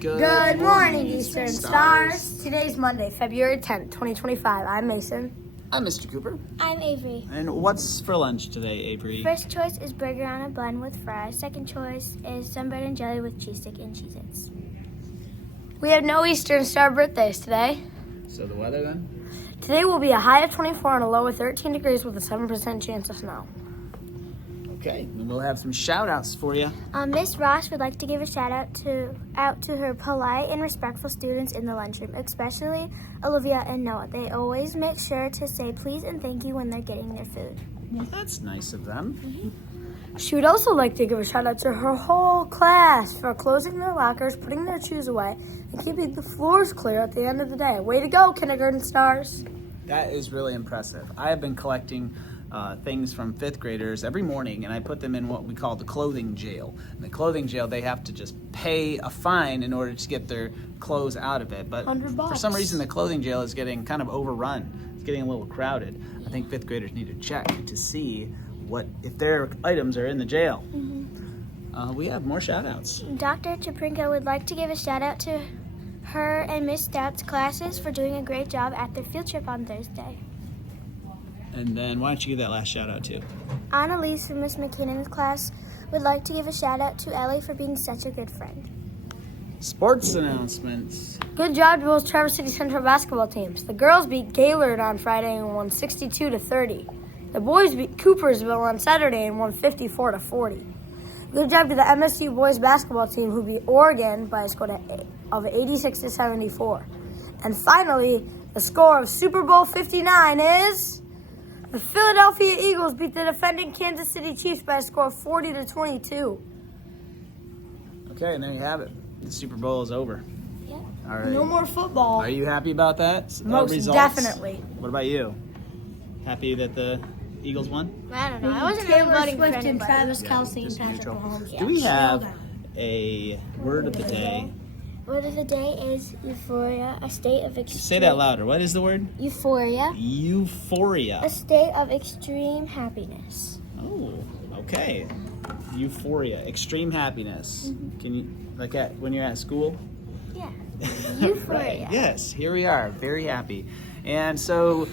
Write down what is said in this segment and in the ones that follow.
Good morning, Eastern Stars. Today's Monday, February 10th, 2025. I'm Mason. I'm Mr. Cooper. I'm Avery. And what's for lunch today, Avery? First choice is burger on a bun with fries. Second choice is sunbread and jelly with cheese stick and Cheez-Its. We have no Eastern Star birthdays today. So the weather then? Today will be a high of 24 and a low of 13 degrees with a 7% chance of snow. Okay, and we'll have some shout-outs for you. Miss Ross would like to give a shout out to her polite and respectful students in the lunchroom, especially Olivia and Noah. They always make sure to say please and thank you when they're getting their food. Well, that's nice of them. She would also like to give a shout out to her whole class for closing their lockers, putting their shoes away, and keeping the floors clear at the end of the day. Way to go, kindergarten stars. That is really impressive. I have been collecting things from fifth graders every morning, and I put them in what we call the clothing jail. In the clothing jail, they have to just pay a fine in order to get their clothes out of it. But for some reason, the clothing jail is getting kind of overrun. It's getting a little crowded. I think fifth graders need to check to see if their items are in the jail. We have more shout-outs. Dr. Chaprinka would like to give a shout out to her and Miss Stout's classes for doing a great job at their field trip on Thursday. And then why don't you give that last shout-out too? Annalise from Miss McKinnon's class would like to give a shout out to Ellie for being such a good friend. Sports announcements. Good job to both Traverse City Central basketball teams. The girls beat Gaylord on Friday and won 62-30. The boys beat Coopersville on Saturday and won 54-40. Good job to the MSU boys basketball team who beat Oregon by a score of 86-74. And finally, the score of Super Bowl 59 is... The Philadelphia Eagles beat the defending Kansas City Chiefs by a score of 40-22. Okay, and there you have it. The Super Bowl is over. Yep. All right. No more football. Are you happy about that? Most results? definitely. What about you? Happy that the Eagles won? I don't know. I wasn't really voting for anybody. Travis Kelce, and just Patrick neutral. Mahomes. Do we have a word of the day? Word of the day is euphoria, a state of extreme... Say that louder. What is the word? Euphoria. Euphoria. A state of extreme happiness. Oh, okay. Euphoria, extreme happiness. Can you, like when you're at school? Yeah. Right. Yes, here we are, very happy. And so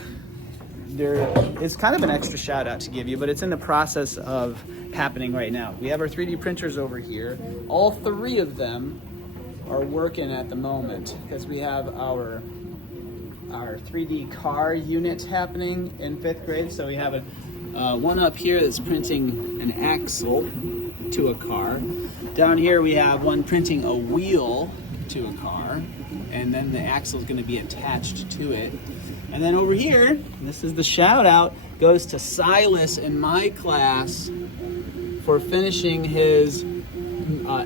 there is kind of an extra shout out to give you, but it's in the process of happening right now. We have our 3D printers over here. All three of them are working at the moment because we have our 3D car unit happening in fifth grade. So we have one up here that's printing an axle to a car. Down here we have one printing a wheel to a car, and then the axle is going to be attached to it. And then over here, this is the shout out, goes to Silas in my class for finishing his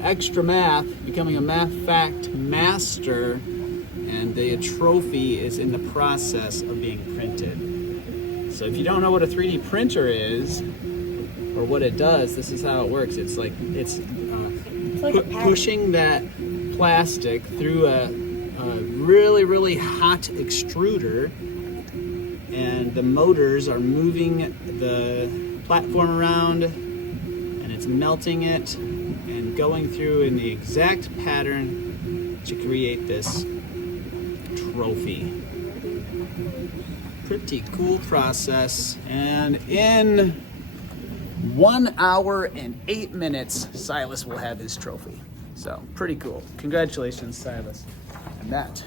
extra math, becoming a math fact master, and the trophy is in the process of being printed. So if you don't know what a 3D printer is or what it does, this is how it works. It's like pushing that plastic through a really, really hot extruder, and the motors are moving the platform around, and it's melting it and going through in the exact pattern to create this trophy. Pretty cool process. And in 1 hour and 8 minutes, Silas will have his trophy. So pretty cool. Congratulations, Silas. And that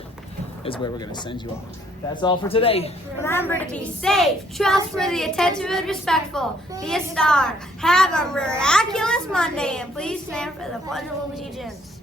is where we're going to send you off. That's all for today. Remember to be safe, trustworthy, attentive, and respectful. Be a star. Have a miraculous Monday, and please stand for the Pledge of Allegiance.